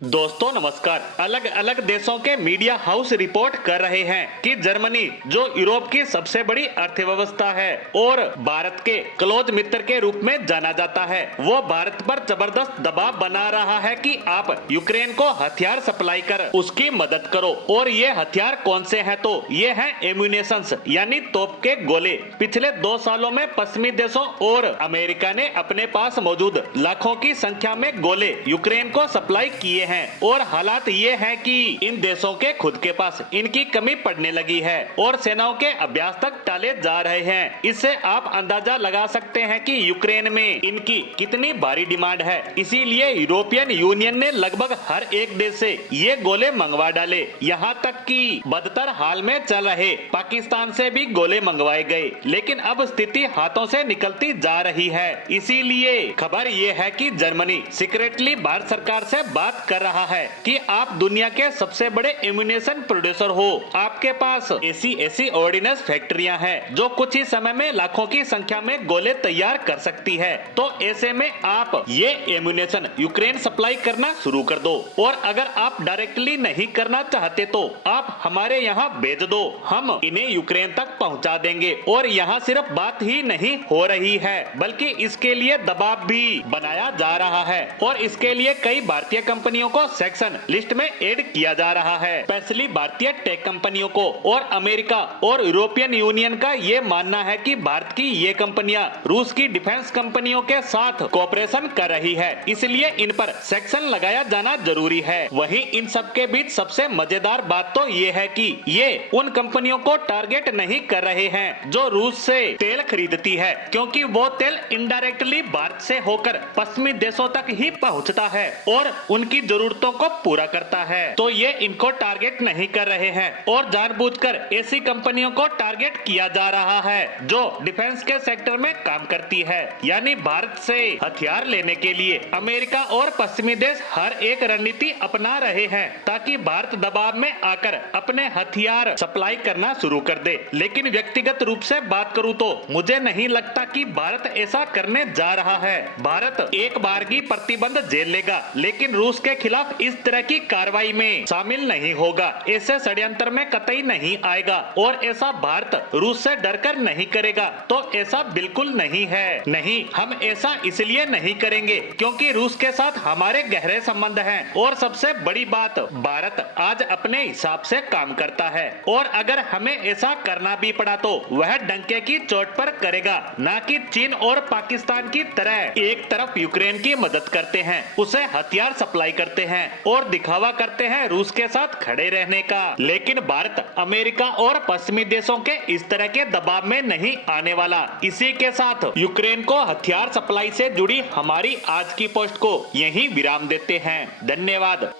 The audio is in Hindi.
दोस्तों नमस्कार। अलग अलग देशों के मीडिया हाउस रिपोर्ट कर रहे हैं कि जर्मनी, जो यूरोप की सबसे बड़ी अर्थव्यवस्था है और भारत के क्लोज मित्र के रूप में जाना जाता है, वो भारत पर जबरदस्त दबाव बना रहा है कि आप यूक्रेन को हथियार सप्लाई कर उसकी मदद करो। और ये हथियार कौन से हैं? तो ये हैं एम्यूनेशंस, यानी तोप के गोले। पिछले 2 सालों में पश्चिमी देशों और अमेरिका ने अपने पास मौजूद लाखों की संख्या में गोले यूक्रेन को सप्लाई किए हैं और हालात ये है कि इन देशों के खुद के पास इनकी कमी पड़ने लगी है और सेनाओं के अभ्यास तक टाले जा रहे हैं। इससे आप अंदाजा लगा सकते हैं कि यूक्रेन में इनकी कितनी भारी डिमांड है। इसीलिए यूरोपियन यूनियन ने लगभग हर एक देश से ये गोले मंगवा डाले। यहाँ तक कि बदतर हाल में चल रहे पाकिस्तान से भी गोले मंगवाए गए, लेकिन अब स्थिति हाथों से निकलती जा रही है। इसीलिए खबर ये है कि जर्मनी सीक्रेटली भारत सरकार से बात कर रहा है कि आप दुनिया के सबसे बड़े एम्यूनेशन प्रोड्यूसर हो। आपके पास ऐसी ऑर्डिनेंस फैक्ट्रियां हैं जो कुछ ही समय में लाखों की संख्या में गोले तैयार कर सकती है। तो ऐसे में आप ये एम्यूनेशन यूक्रेन सप्लाई करना शुरू कर दो। और अगर आप डायरेक्टली नहीं करना चाहते तो आप हमारे यहाँ भेज दो, हम इन्हें यूक्रेन तक पहुँचा देंगे। और यहाँ सिर्फ बात ही नहीं हो रही है, बल्कि इसके लिए दबाव भी बनाया जा रहा है और इसके लिए कई भारतीय कंपनियों को सेक्शन लिस्ट में ऐड किया जा रहा है, स्पेशली भारतीय टेक कंपनियों को। और अमेरिका और यूरोपियन यूनियन का ये मानना है कि भारत की ये कंपनियां रूस की डिफेंस कंपनियों के साथ कोऑपरेशन कर रही है, इसलिए इन पर सेक्शन लगाया जाना जरूरी है। वहीं इन सब के बीच सबसे मजेदार बात तो ये है कि ये उन कंपनियों को टारगेट नहीं कर रहे हैं जो रूस से तेल खरीदती है, क्योंकि वो तेल इनडायरेक्टली भारत से होकर पश्चिमी देशों तक ही पहुंचता है और उनकी जरूरतों को पूरा करता है। तो ये इनको टारगेट नहीं कर रहे हैं और जानबूझकर ऐसी कंपनियों को टारगेट किया जा रहा है जो डिफेंस के सेक्टर में काम करती है। यानी भारत से हथियार लेने के लिए अमेरिका और पश्चिमी देश हर एक रणनीति अपना रहे हैं ताकि भारत दबाव में आकर अपने हथियार सप्लाई करना शुरू कर दे। लेकिन व्यक्तिगत रूप से बात करूं तो मुझे नहीं लगता कि भारत ऐसा करने जा रहा है। भारत एक बार की प्रतिबंध झेल लेगा, लेकिन रूस के खिलाफ इस तरह की कार्रवाई में शामिल नहीं होगा। ऐसे षड्यंत्र में कतई नहीं आएगा और ऐसा भारत रूस से डरकर नहीं करेगा। तो ऐसा बिल्कुल नहीं है। नहीं, हम ऐसा इसलिए नहीं करेंगे क्योंकि रूस के साथ हमारे गहरे संबंध हैं और सबसे बड़ी बात, भारत आज अपने हिसाब से काम करता है और अगर हमें ऐसा करना भी पड़ा तो वह डंके की चोट पर करेगा, ना कि चीन और पाकिस्तान की तरह एक तरफ यूक्रेन की मदद करते हैं, उसे हथियार सप्लाई करते हैं और दिखावा करते हैं रूस के साथ खड़े रहने का। लेकिन भारत अमेरिका और पश्चिमी देशों के इस तरह के दबाव में नहीं आने वाला। इसी के साथ यूक्रेन को हथियार सप्लाई से जुड़ी हमारी आज की पोस्ट को यहीं विराम देते हैं। धन्यवाद।